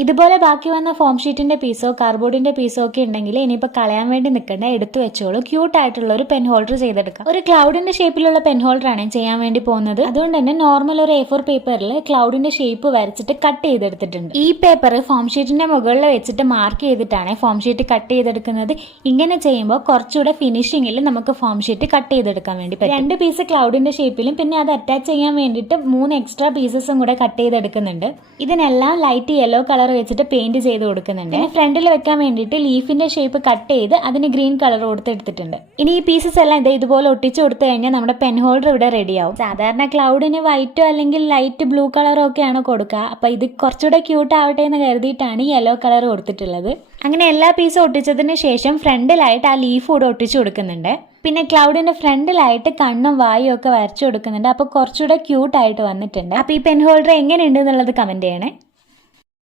ഇതുപോലെ ബാക്കി വന്ന ഫോം ഷീറ്റിന്റെ പീസോ കാർഡ്ബോർഡിന്റെ പീസോ ഒക്കെ ഉണ്ടെങ്കിൽ ഇനിയിപ്പോൾ കളയാൻ വേണ്ടി നിൽക്കണ്ട, എടുത്തു വെച്ചോളൂ. ക്യൂട്ട് ആയിട്ടുള്ള ഒരു പെൻ ഹോൾഡർ ചെയ്തെടുക്കാം. ഒരു ക്ലൗഡിന്റെ ഷേപ്പിലുള്ള പെൻ ഹോൾഡർ ആണ് ചെയ്യാൻ വേണ്ടി പോകുന്നത്. അതുകൊണ്ട് തന്നെ നോർമൽ ഒരു A4 പേപ്പറിൽ ക്ലൗഡിന്റെ ഷേപ്പ് വരച്ചിട്ട് കട്ട് ചെയ്തെടുത്തിട്ടുണ്ട്. ഈ പേപ്പർ ഫോം ഷീറ്റിന്റെ മുകളിൽ വെച്ചിട്ട് മാർക്ക് ചെയ്തിട്ടാണ് ഫോം ഷീറ്റ് കട്ട് ചെയ്തെടുക്കുന്നത്. ഇങ്ങനെ ചെയ്യുമ്പോൾ കുറച്ചുകൂടെ ഫിനിഷിംഗിൽ നമുക്ക് ഫോം ഷീറ്റ് കട്ട് ചെയ്തെടുക്കാൻ വേണ്ടി പറ്റും. 2 പീസ് ക്ലൗഡിന്റെ ഷേപ്പിലും പിന്നെ അത് അറ്റാച്ച് ചെയ്യാൻ വേണ്ടിയിട്ട് 3 എക്സ്ട്രാ പീസസും കൂടെ കട്ട് ചെയ്തെടുക്കുന്നുണ്ട്. ഇതിനെല്ലാം ലൈറ്റ് യെല്ലോ കളർ വെച്ചിട്ട് പെയിന്റ് ചെയ്ത് കൊടുക്കുന്നുണ്ട്. ഫ്രണ്ടിൽ വെക്കാൻ വേണ്ടിയിട്ട് ലീഫിന്റെ ഷേപ്പ് കട്ട് ചെയ്ത് അതിന് ഗ്രീൻ കളർ കൊടുത്തെടുത്തിട്ടുണ്ട്. ഇനി ഈ പീസസ് എല്ലാം ഇതുപോലെ ഒട്ടിച്ചു കൊടുത്തു കഴിഞ്ഞാൽ നമ്മുടെ പെൻ ഹോൾഡർ ഇവിടെ റെഡി ആവും. സാധാരണ ക്ലൗഡിന് വൈറ്റോ അല്ലെങ്കിൽ ലൈറ്റ് ബ്ലൂ കളറോ ഒക്കെയാണ് കൊടുക്കുക. അപ്പൊ ഇത് കുറച്ചുകൂടെ ക്യൂട്ട് ആവട്ടെ എന്ന് കരുതിയിട്ടാണ് യെല്ലോ കളർ കൊടുത്തിട്ടുള്ളത്. അങ്ങനെ എല്ലാ പീസും ഒട്ടിച്ചതിന് ശേഷം ഫ്രണ്ടിലായിട്ട് ആ ലീഫ് കൂടെ ഒട്ടിച്ചു കൊടുക്കുന്നുണ്ട്. പിന്നെ ക്ലൗഡിന്റെ ഫ്രണ്ടിലായിട്ട് കണ്ണും വായും ഒക്കെ വരച്ചു കൊടുക്കുന്നുണ്ട്. അപ്പൊ കുറച്ചുകൂടെ ക്യൂട്ട് ആയിട്ട് വന്നിട്ടുണ്ട്. അപ്പൊ ഈ പെൻ ഹോൾഡർ എങ്ങനെയുണ്ട് എന്നുള്ളത് കമന്റ് ചെയ്യണേ.